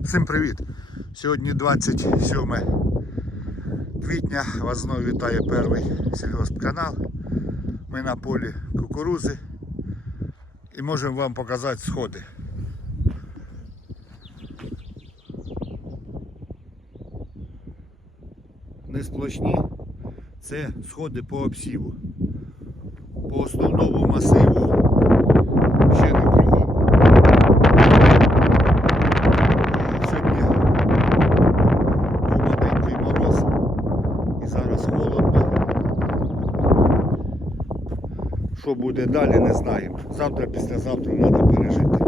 Всім привіт! Сьогодні 27 квітня. Вас знову вітає перший сільгоспканал. Ми на полі кукурузи і можемо вам показати сходи. Не сплошні, це сходи по обсіву. По основному масиву ще не кругом. Сьогодні був маленький мороз і зараз холодно. Що буде далі, не знаємо. Завтра, післязавтра треба пережити.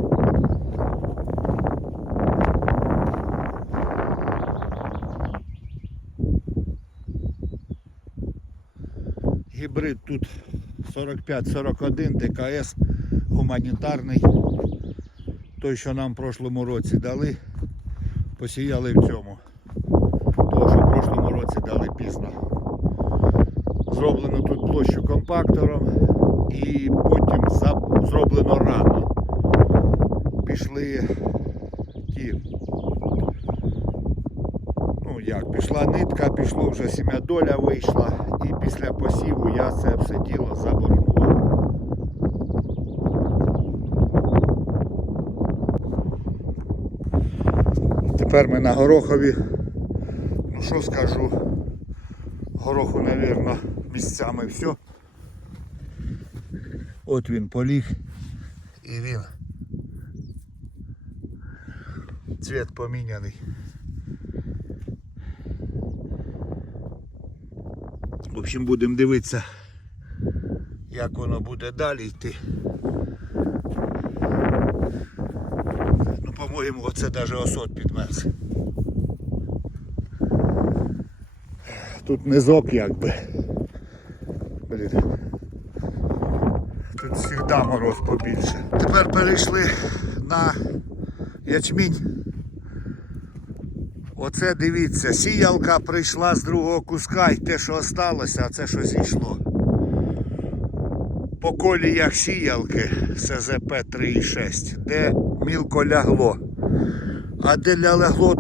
Гібрид тут 45-41 ТКС гуманітарний. Той, що нам в прошлому році дали, посіяли в цьому. Того, що в прошлому році дали пізно. Зроблено тут площу компактором зроблено рано. Пішли ті. Ну як, пішла нитка, пішло вже сім'ядоля вийшла, і після посіву я це все діло заборонував. Тепер ми на горохові. Ну що скажу, гороху, навірно, місцями все. От він поліг і він. Цвіт поміняний. В общем, будемо дивитися, як воно буде далі йти. Ну, по-моєму, оце навіть осот підмерз. Тут низок якби. Блін. Тут завжди мороз побільше. Тепер перейшли на ячмінь. Оце дивіться, сіялка прийшла з другого куска і те, що осталося, а це що зійшло. По коліях сіялки СЗП 3,6, де мілко лягло. А де лягло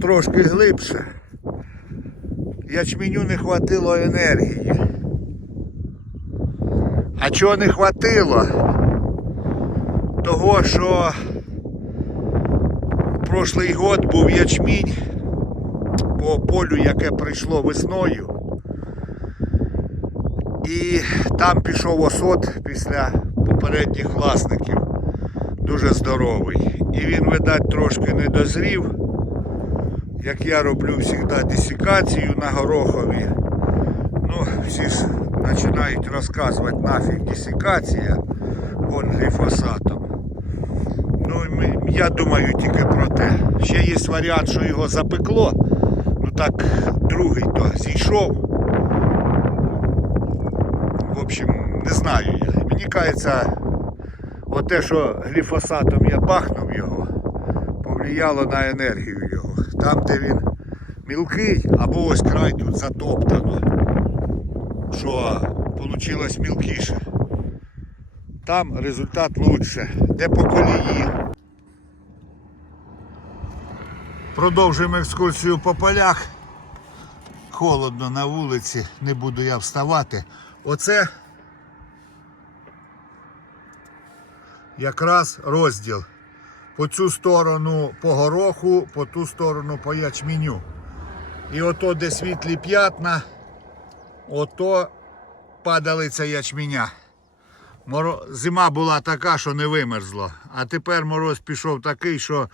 трошки глибше, ячменю не хватило енергії. А чого не хватило? Того, що прошлий год був ячмінь по полю, яке прийшло весною. І там пішов осот після попередніх власників. Дуже здоровий. І він, видать, трошки не дозрів. Як я роблю завжди десікацію на горохові. Ну, всі ж починають розказувати нафіг десікація вон гліфосатом. Ну, я думаю тільки про те. Ще є варіант, що його запекло. Ну так, другий то зійшов. В общем, не знаю я. Мені кажеться, оте, що гліфосатом я бахнув його, повлияло на енергію його. Там, де він мілкий, або ось край тут затоптано, що вийшло мілкіше. Там результат лучше. Де по колії. Продовжуємо екскурсію по полях. Холодно на вулиці, не буду я вставати. Оце якраз розділ. По цю сторону по гороху, по ту сторону по ячменю. І ото, де світлі п'ятна, ото падалиця ячменя. Зима була така, що не вимерзло. А тепер мороз пішов такий, що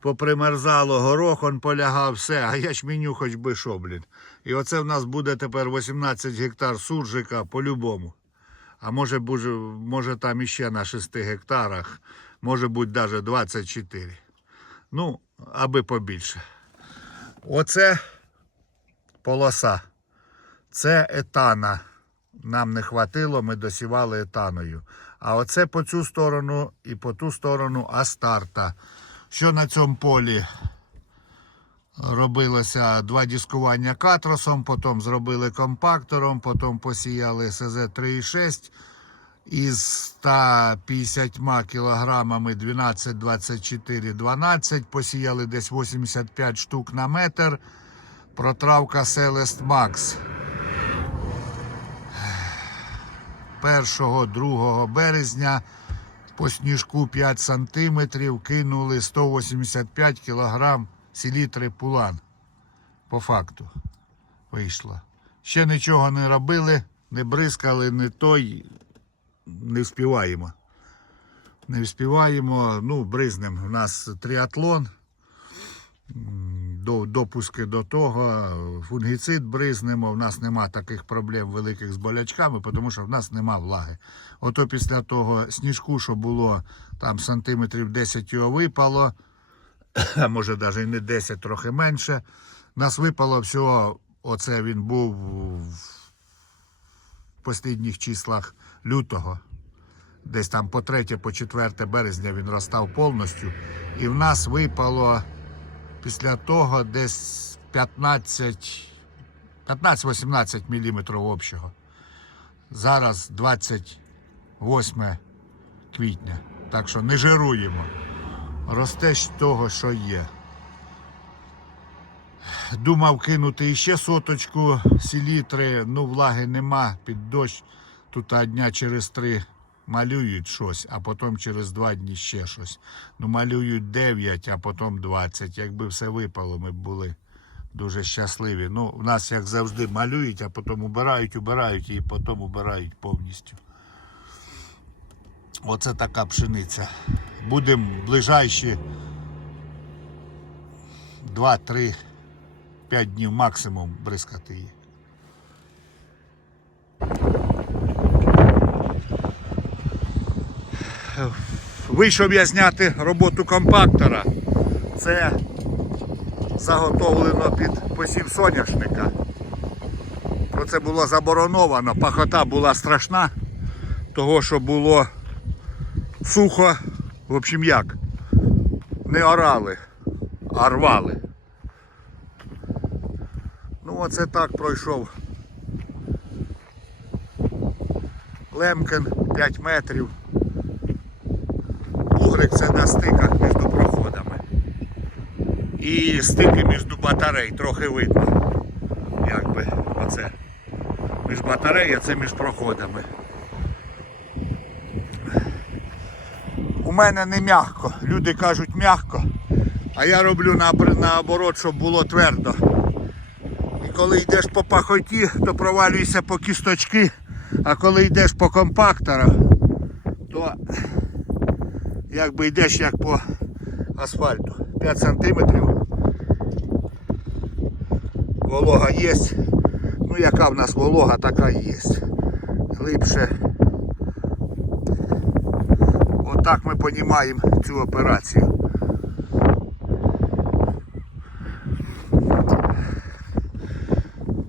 попримерзало горох, он полягав все, а ячменю хоч би що, блін. І оце в нас буде тепер 18 гектар суржика по-любому. А може, може там іще на 6 гектарах, може бути навіть 24. Ну, аби побільше. Оце полоса. Це етана. Нам не хватило, ми досівали етаною. А оце по цю сторону і по ту сторону Астарта. Що на цьому полі? Робилося два дискування катросом, потім зробили компактором, потім посіяли СЗ 3,6 із 150 кілограмами 12, 24, 12. Посіяли десь 85 штук на метр. Протравка Селест Макс. 1-2 березня по сніжку 5 сантиметрів кинули 185 кілограм селітри пулан. По факту вийшло. Ще нічого не робили, не бризкали, не той. Не вспіваємо. Не вспіваємо. Ну, бризнем. У нас тріатлон. До, допуски до того, фунгіцид бризнемо. В нас нема таких проблем великих з болячками, тому що в нас нема влаги. Ото після того сніжку, що було там сантиметрів 10 його випало, а може навіть не 10, трохи менше. Нас випало всього, оце він був в останніх числах лютого. Десь там по 3, по 4 березня він розстав повністю. І в нас випало після того десь 15 15-18 мм общого. Зараз 28 квітня. Так що не жируємо. Росте з того, що є. Думав кинути іще соточку селітри, ну влаги нема, під дощ. Тут дня через три малюють щось, а потім через два дні ще щось. Ну малюють 9, а потім 20. Якби все випало, ми б були дуже щасливі. Ну, в нас, як завжди, малюють, а потім убирають, убирають і потім убирають повністю. Оце така пшениця. Будемо ближайші 2-3 5 днів максимум бризкати її. Вийшов я зняти роботу компактора. Це заготовлено під посів соняшника. Про це було забороновано. Пахота була страшна, того що було сухо, в общем як, не орали, а рвали. Ну оце так пройшов. Лемкен 5 метрів. Це на стиках між проходами. І стики між батарей трохи видно. Якби оце. Між батарей, а це між проходами. У мене не м'яко. Люди кажуть м'яко, а я роблю наоборот, щоб було твердо. І коли йдеш по пахоті, то провалюєшся по кісточки, а коли йдеш по компакторах, то якби йдеш як по асфальту. 5 сантиметрів. Волога є. Ну яка в нас волога, така і є. Глибше. Отак ми розуміємо цю операцію.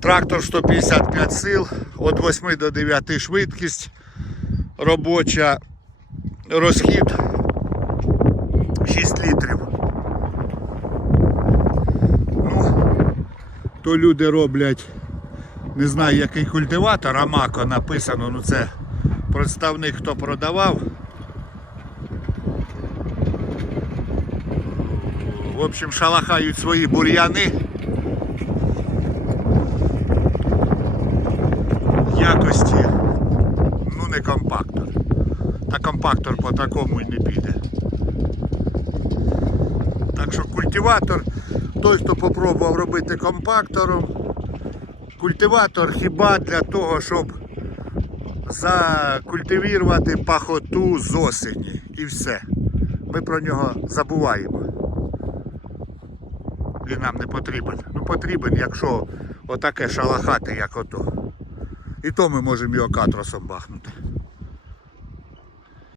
Трактор 155 сил, від 8 до 9 швидкість робоча, розхід 6 літрів. Ну, то люди роблять, не знаю який культиватор, Амако написано, ну це представник, хто продавав. В общем, шалахають свої бур'яни. якості, ну не компактор. Та компактор по такому і не піде. Так що культиватор, той, хто попробував робити компактором, культиватор хіба для того, щоб закультивувати пахоту з осені. І все. Ми про нього забуваємо. Він нам не потрібен. Ну потрібен, якщо отаке шалахати, як ото. І то ми можемо його катросом бахнути.